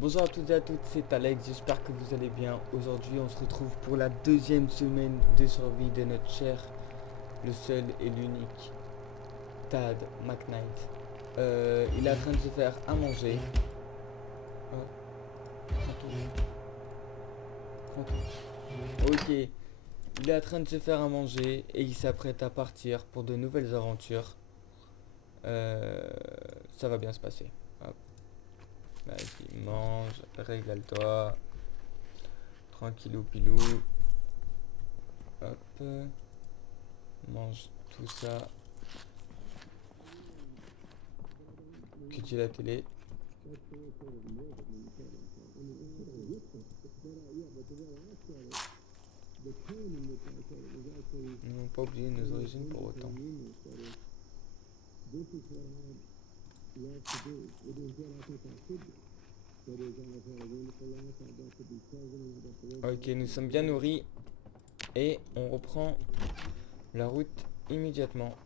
Bonjour à toutes et à toutes, c'est Alex, j'espère que vous allez bien. Aujourd'hui on se retrouve pour la deuxième semaine de survie de notre cher, le seul et l'unique Tad McKnight. Il est en train de se faire à manger. Oh, prends tout, prends tout. Ok, il est en train de se faire à manger et il s'apprête à partir pour de nouvelles aventures. Euh, Ça va bien se passer. Hop, vas-y, mange, régale-toi, tranquillou pilou. Hop. Mange tout ça. Quitter la télé. Nous n'avons pas oublié nos origines pour autant. Ok, nous sommes bien nourris et on reprend la route immédiatement.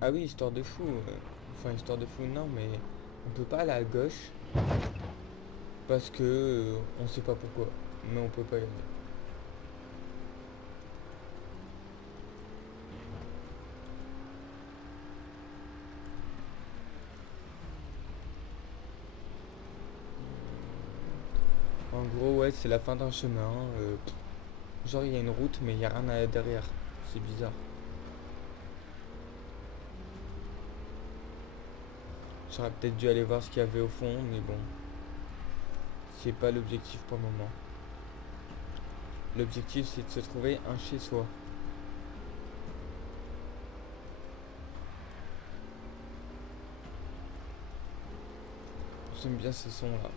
Ah oui, histoire de fou. Enfin, histoire de fou, non, mais on peut pas aller à gauche parce que on sait pas pourquoi, mais on peut pas y aller. En gros, ouais, c'est la fin d'un chemin. Genre, il y a une route, mais il y a rien derrière. C'est bizarre. J'aurais peut-être dû aller voir ce qu'il y avait au fond, mais bon, c'est pas l'objectif pour le moment. L'objectif, c'est de se trouver un chez-soi. J'aime bien ce son-là.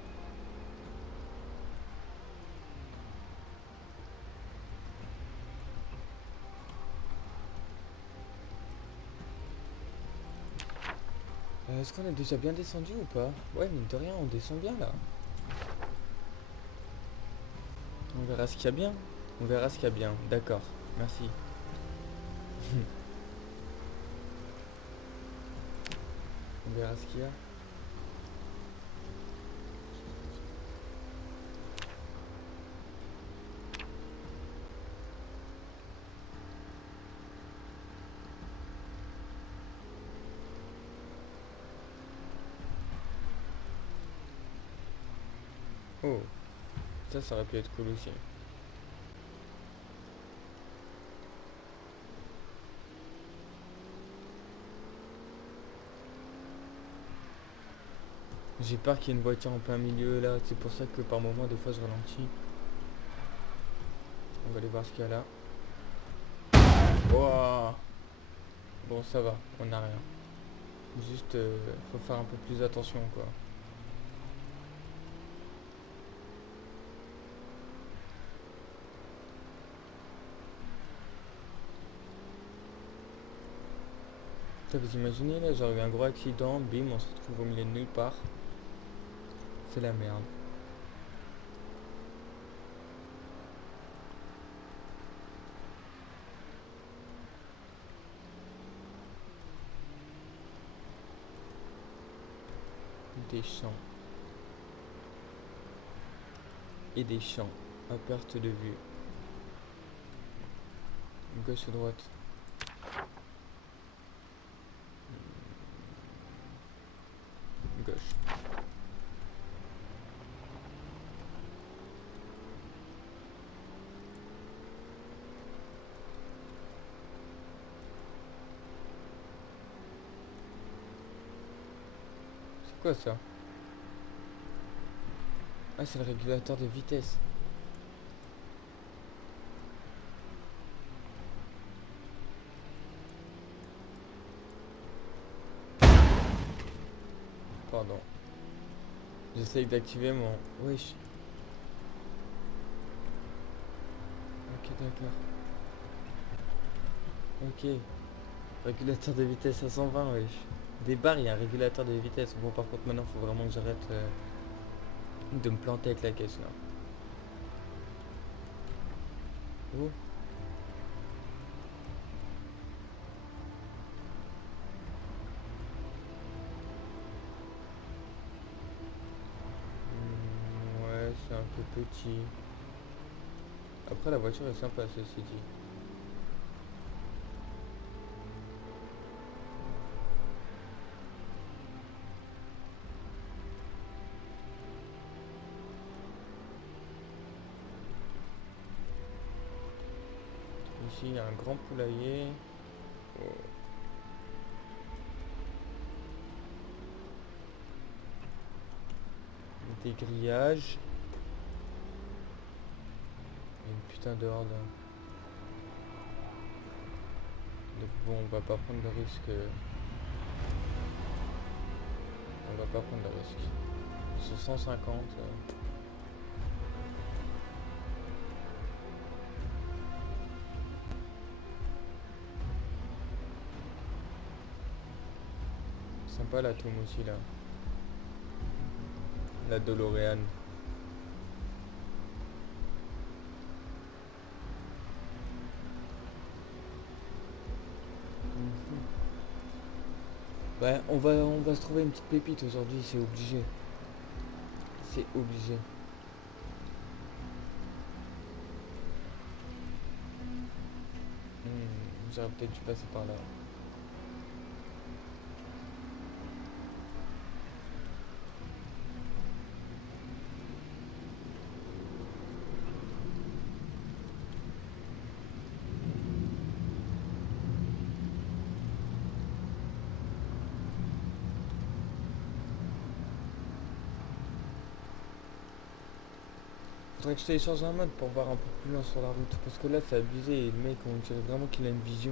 Est-ce qu'on est déjà bien descendu ou pas? Ouais, mine de rien, on descend bien là. On verra ce qu'il y a bien. On verra ce qu'il y a bien. D'accord. Merci. On verra ce qu'il y a. Oh, ça aurait pu être cool aussi. J'ai peur qu'il y ait une voiture en plein milieu là. C'est pour ça que par moment, des fois, je ralentis. On va aller voir ce qu'il y a là. Wow. Bon, ça va. On n'a rien. Juste, faut faire un peu plus attention quoi. Ça, vous imaginez là, j'aurais eu un gros accident, bim, on se retrouve au milieu de nulle part. C'est la merde. Des champs. Et des champs. À perte de vue. Gauche ou droite? Gauche. C'est quoi ça? Ah, c'est le régulateur de vitesse. Pardon. J'essaye d'activer mon... Wesh. Ok, d'accord. Ok. Régulateur de vitesse à 120, wesh. Des barres, il y a un régulateur de vitesse. Bon, par contre, maintenant, faut vraiment que j'arrête de me planter avec la caisse, là. Oh. petit. Après la voiture est sympa, ceci dit. Ici il y a un grand poulailler. Oh. Des grillages. Et une putain de horde. Donc bon, on va pas prendre de risque. On va pas prendre de risque. Sur 150. Sympa la tombe aussi là. La DeLorean. Ouais, on va se trouver une petite pépite aujourd'hui, c'est obligé. C'est obligé. J'aurais peut-être dû passer par là. Faudrait que je télécharge un mode pour voir un peu plus loin sur la route. Parce que là c'est abusé et le mec on dirait vraiment qu'il a une vision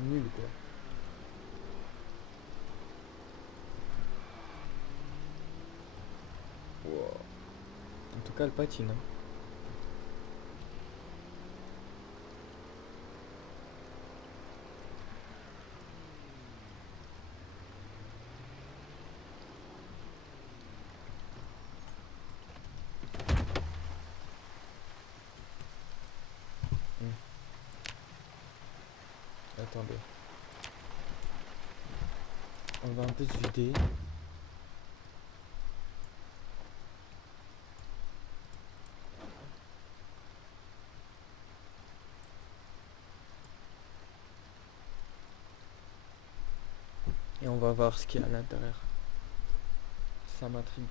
nulle quoi. Wow. En tout cas elle patine. Hein. Attendez. On va un peu se vider. Et on va voir ce qu'il y a à l'intérieur. Ça m'intrigue.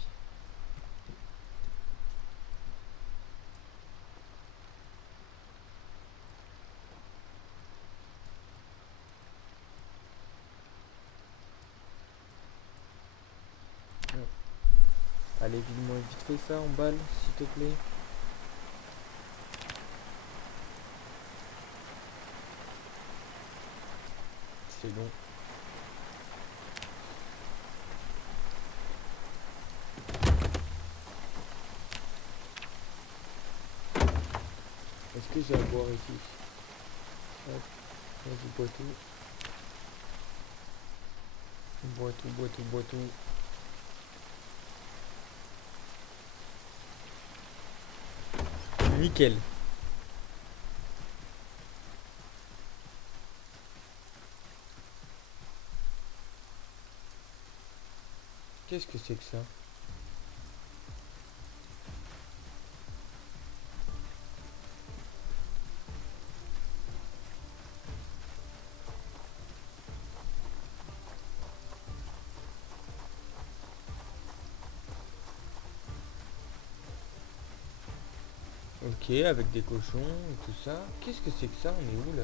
Allez, vide-moi vite fait ça en balle, s'il te plaît. C'est long. Est-ce que j'ai à boire ici? Hop, vas-y, bois tout. Bois tout, bois tout, bois tout. Nickel. Qu'est-ce que c'est que ça? Ok, avec des cochons et tout ça. Qu'est-ce que c'est que ça? On est où là?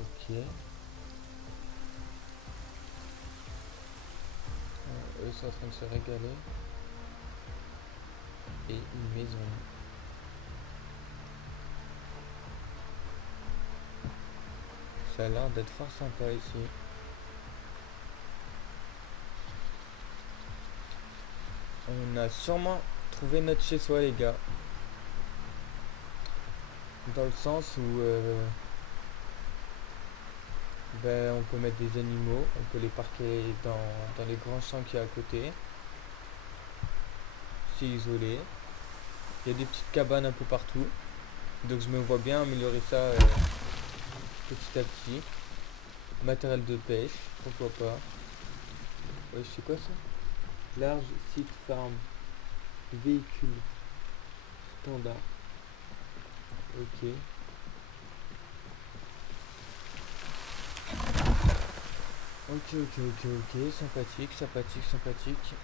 Ok. Eux sont en train de se régaler. Et une maison. Ça a l'air d'être fort sympa ici. On a sûrement trouvé notre chez-soi les gars. Dans le sens où on peut mettre des animaux, on peut les parquer dans les grands champs qu'il y a à côté. C'est isolé. Il y a des petites cabanes un peu partout. Donc je me vois bien améliorer ça petit à petit. Matériel de pêche, pourquoi pas. Ouais, c'est quoi ça? Large site farm. Véhicule. Standard. Ok. Ok. Sympathique, sympathique, sympathique.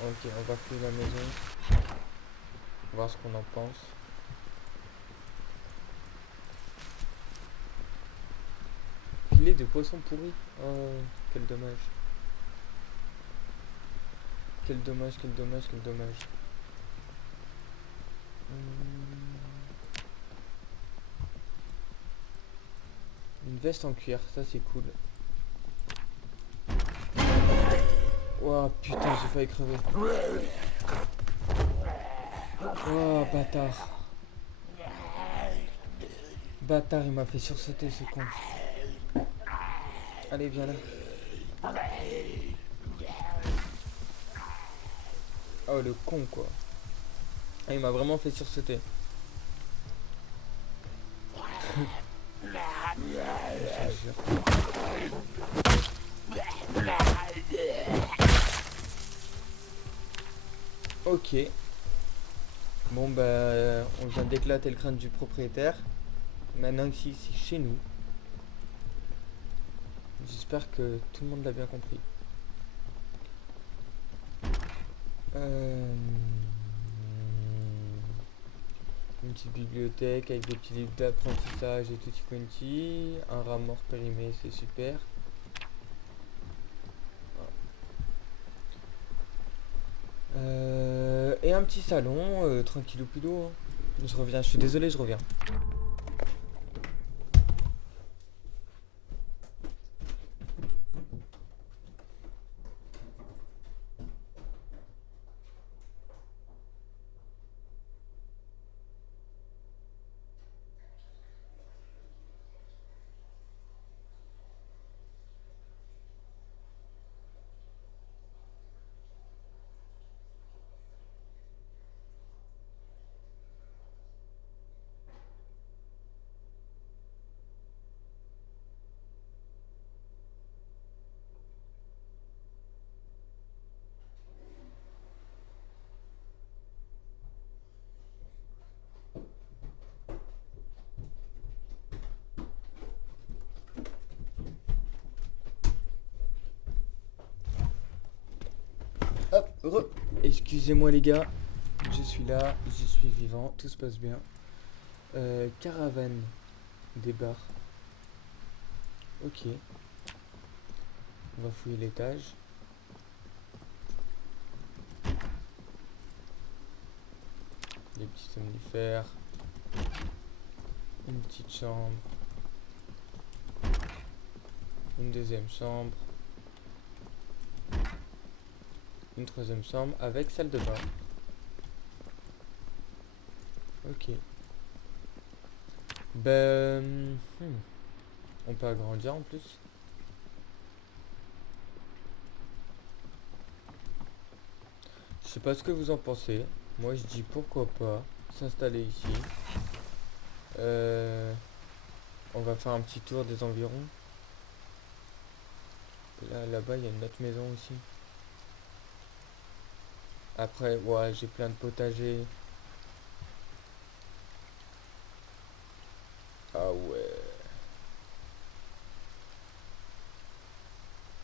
Ok, on va fouiller la maison. Voir ce qu'on en pense. Filet de poisson pourri. Oh, quel dommage. Quel dommage, quel dommage, quel dommage. Une veste en cuir, ça c'est cool. Oh putain, j'ai failli crever. Oh bâtard. Bâtard, il m'a fait sursauter ce con. Allez, viens là. Oh le con quoi. Ah, il m'a vraiment fait sursauter. Je te jure. Ok. Bon bah on vient d'éclater le crâne du propriétaire. Maintenant ici c'est chez nous. J'espère que tout le monde l'a bien compris. Une petite bibliothèque avec des petits livres d'apprentissage et tutti quanti. Un rat mort périmé, c'est super. Et un petit salon, tranquillou pilou. Hein. Je reviens, je suis désolé, je reviens. Hop, excusez-moi les gars, je suis là, je suis vivant, tout se passe bien. Caravane des bars. Ok. On va fouiller l'étage. Les petits somnifères. Une petite chambre. Une deuxième chambre. Une troisième chambre avec salle de bain. Ok. Ben... On peut agrandir en plus. Je sais pas ce que vous en pensez. Moi je dis pourquoi pas s'installer ici. On va faire un petit tour des environs. Là-bas il y a une autre maison aussi. Après, ouais, j'ai plein de potagers. Ah ouais.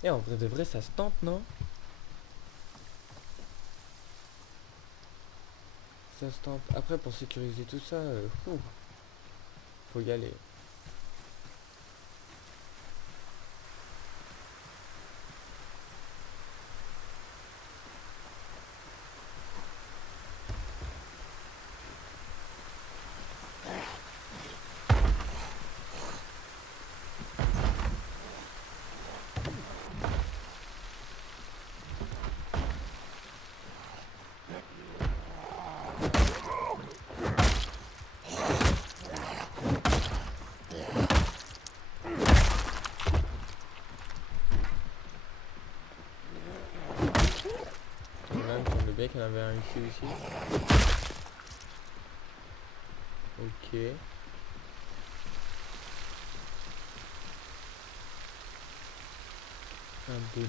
Et en vrai de vrai ça se tente, non? Ça se tente. Après pour sécuriser tout ça, faut y aller. Là, il me semble bien qu'il y en avait un ici aussi. Ok. Un bonneau.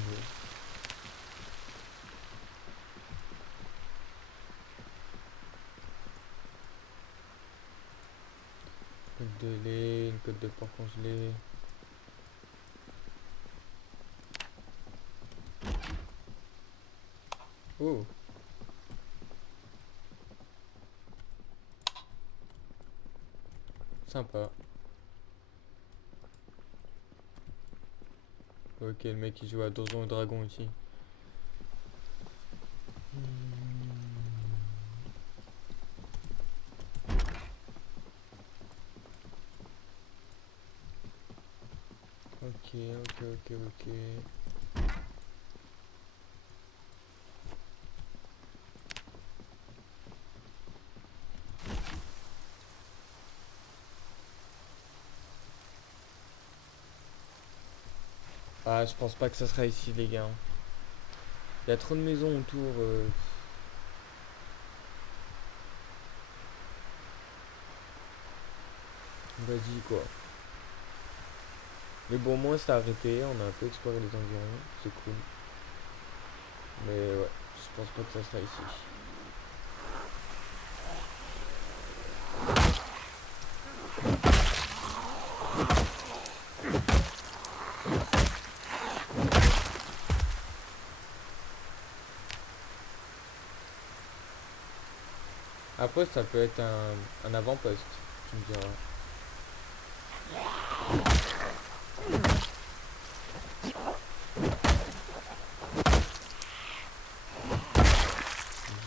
Une côte de lait, une côte de porc congelé. Oh, sympa. Ok, le mec il joue à Donjons et Dragons ici. Ok, ok, ok, ok. Ah, je pense pas que ça sera ici, les gars. Il y a trop de maisons autour. Vas-y, quoi. Mais bon, au moins c'est arrêté. On a un peu exploré les environs. C'est cool. Mais ouais, je pense pas que ça sera ici. Après, ça peut être un avant-poste, tu me diras.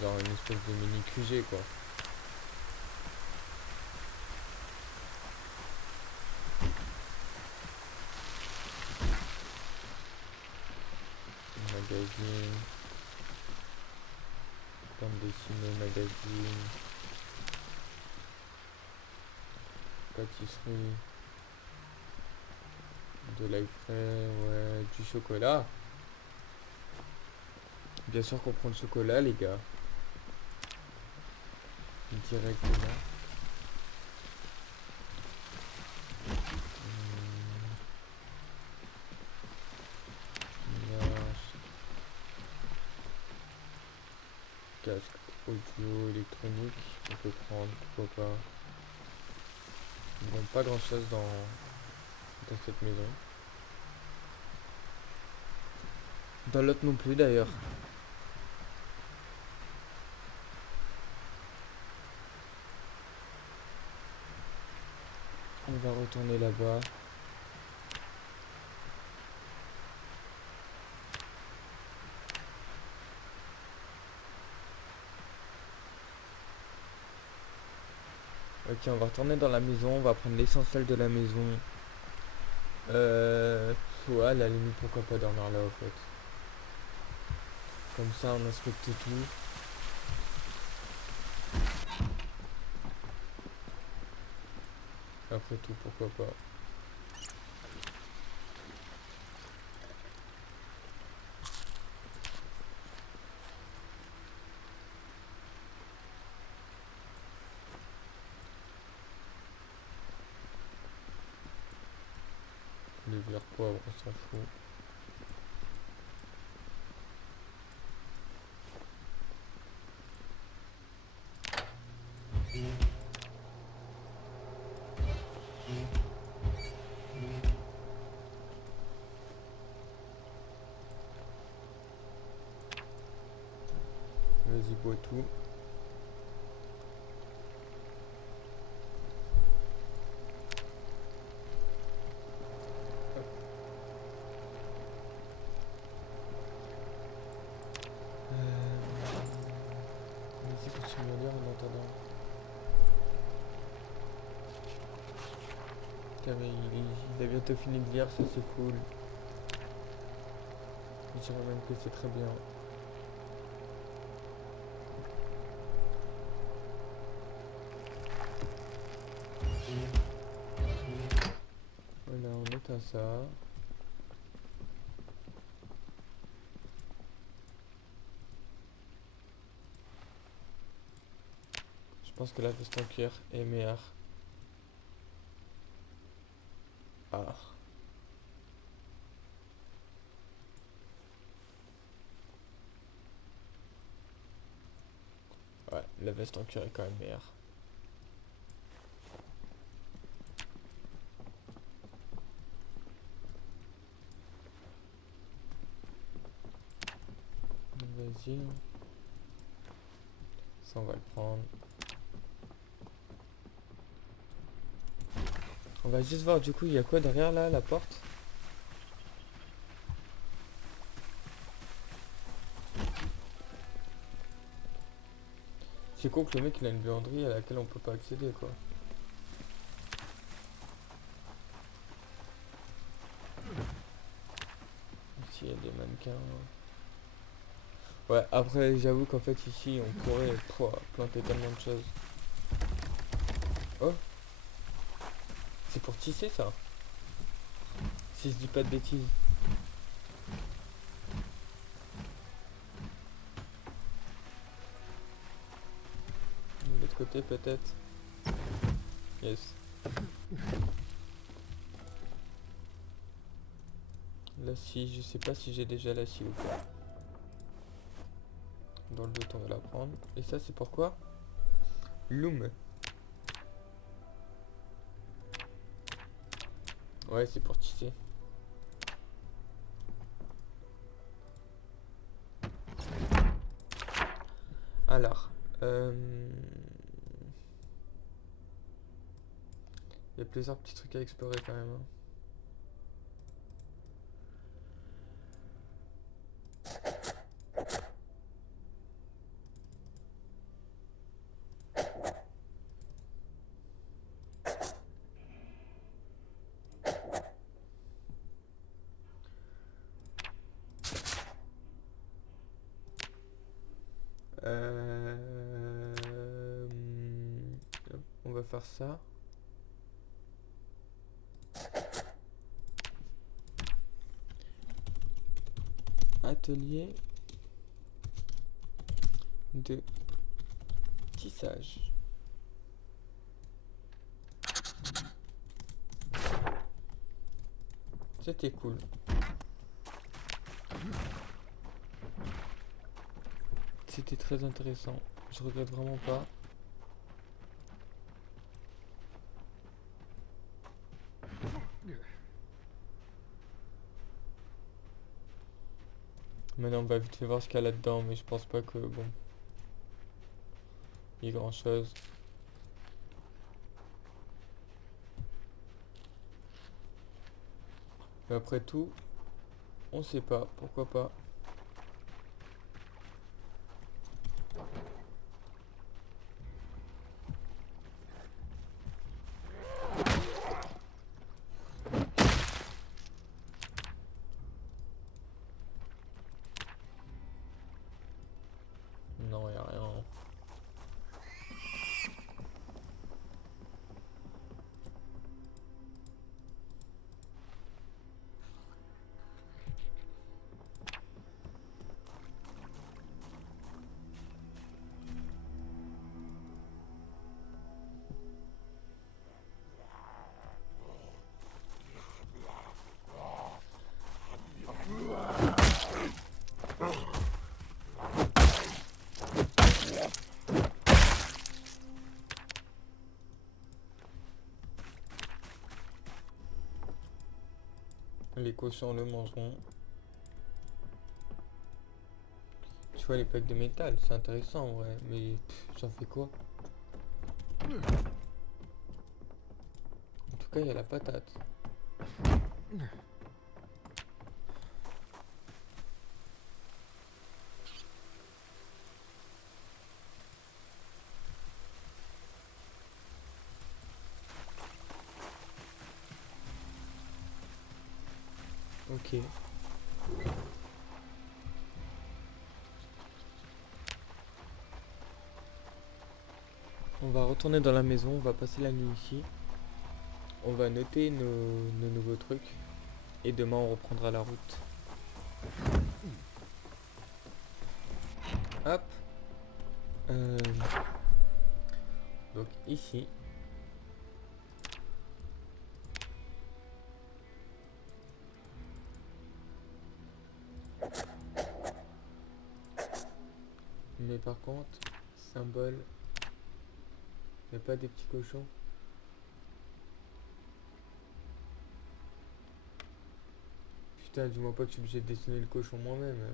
Genre une espèce de mini QG, quoi. Magazine, bande dessinée, magazine, pâtisserie, de l'ail frais, ouais, du chocolat. Bien sûr qu'on prend le chocolat, les gars. Directement. Image, casque audio, électronique. On peut prendre, pourquoi pas. Ils n'ont pas grand chose dans cette maison. Dans l'autre non plus d'ailleurs. On va retourner là-bas. Ok, on va retourner dans la maison, on va prendre l'essentiel de la maison. Ouais, à la limite, pourquoi pas dormir là, au fait. Comme ça, on inspecte tout. Après tout, pourquoi pas. Les verres poivre, on s'en fout. Vas-y, bois tout. Hop. Vas-y, continue à lire en attendant. Putain, mais il a bientôt fini de lire, ça c'est cool. Je dirais même que c'est très bien. Voilà, on éteint ça. Je pense que la veste en cuir est meilleure. Ah. la veste en cuir est quand même meilleure. Vas-y. Ça on va le prendre. On va juste voir du coup il y a quoi derrière là, la porte. C'est con que le mec il a une buanderie à laquelle on peut pas accéder quoi. Ici il y a des mannequins. Ouais, après j'avoue qu'en fait ici on pourrait planter tellement de choses. Oh, c'est pour tisser ça. Si je dis pas de bêtises. De l'autre côté peut-être. Yes. La scie, je sais pas si j'ai déjà la scie ou pas. Dans le doute on va la prendre. Et ça c'est pourquoi? Loom. Ouais c'est pour tisser. Alors. Il y a plusieurs petits trucs à explorer quand même. Hein. On va faire ça. Atelier de tissage. C'était cool. C'était très intéressant. Je regrette vraiment pas. Maintenant on va vite fait voir ce qu'il y a là-dedans, mais je pense pas que bon. Il y ait grand chose. Mais après tout, on sait pas, pourquoi pas. Non, y a rien. Les cochons le mangeront. Tu vois les plaques de métal, c'est intéressant ouais, mais j'en fais quoi? En tout cas il y a la patate. Ok. On va retourner dans la maison, on va passer la nuit ici. On va noter nos nouveaux trucs. Et demain on reprendra la route. Hop. Euh, donc ici. Mais par contre, symbole Y a pas des petits cochons? Putain, dis-moi pas que je suis obligé de dessiner le cochon moi-même. Là.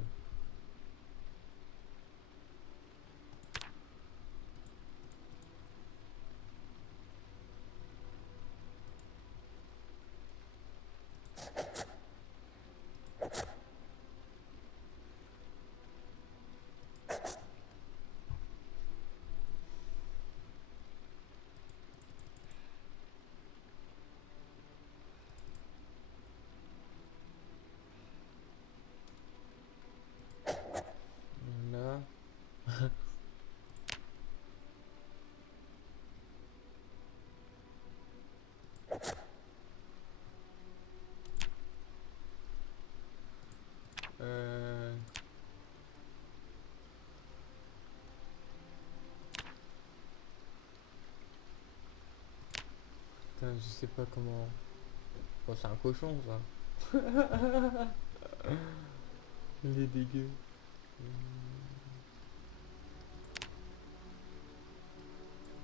Euh... Putain, je sais pas comment... Bon, c'est un cochon, ça. Il est dégueu.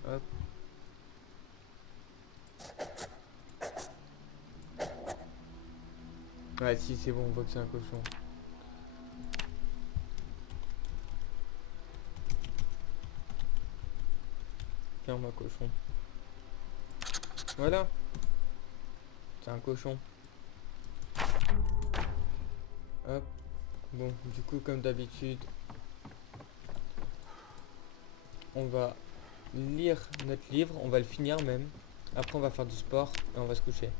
Hop. Ouais, si, c'est bon, on voit que c'est un cochon. Ferme un cochon. Voilà. C'est un cochon. Hop. Bon, du coup, comme d'habitude, on va lire notre livre. On va le finir même. Après, on va faire du sport et on va se coucher.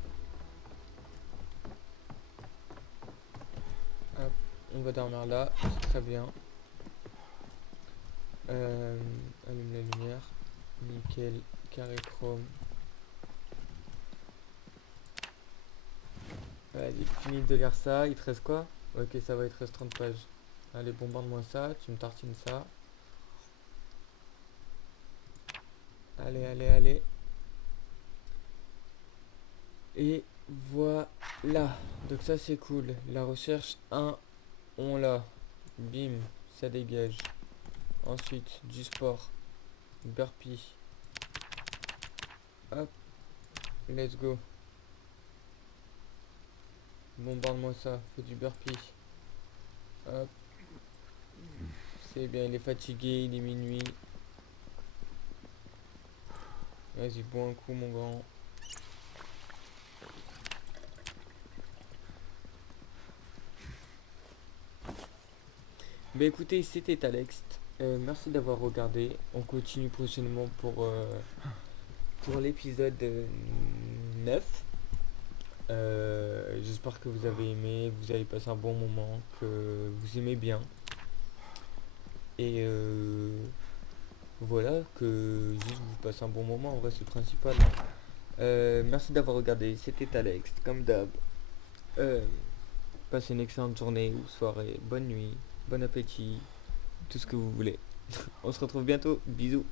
Hop. On va dormir là. C'est très bien. Allume la lumière. Nickel. Carré chrome. Vas-y, fini de lire ça. Il te reste quoi? Ok, ça va, il te reste 30 pages. Allez, bombarde-moi ça. Tu me tartines ça. Allez, allez, allez. Et voilà. Donc ça, c'est cool. La recherche 1, on l'a. Bim, ça dégage. Ensuite, du sport. Burpee. Hop, let's go. Bombarde-moi ça. Fais du burpee. Hop. C'est bien, il est fatigué, il est minuit. Vas-y, bois un coup, mon grand. Bah écoutez, c'était Alex. Merci d'avoir regardé. On continue prochainement pour l'épisode 9. J'espère que vous avez aimé, que vous avez passé un bon moment, que vous aimez bien. Et voilà, que juste vous passez un bon moment, en vrai c'est le principal. Merci d'avoir regardé, c'était Alex, comme d'hab. Euh, Passez une excellente journée ou soirée, bonne nuit, bon appétit, tout ce que vous voulez. On se retrouve bientôt, bisous.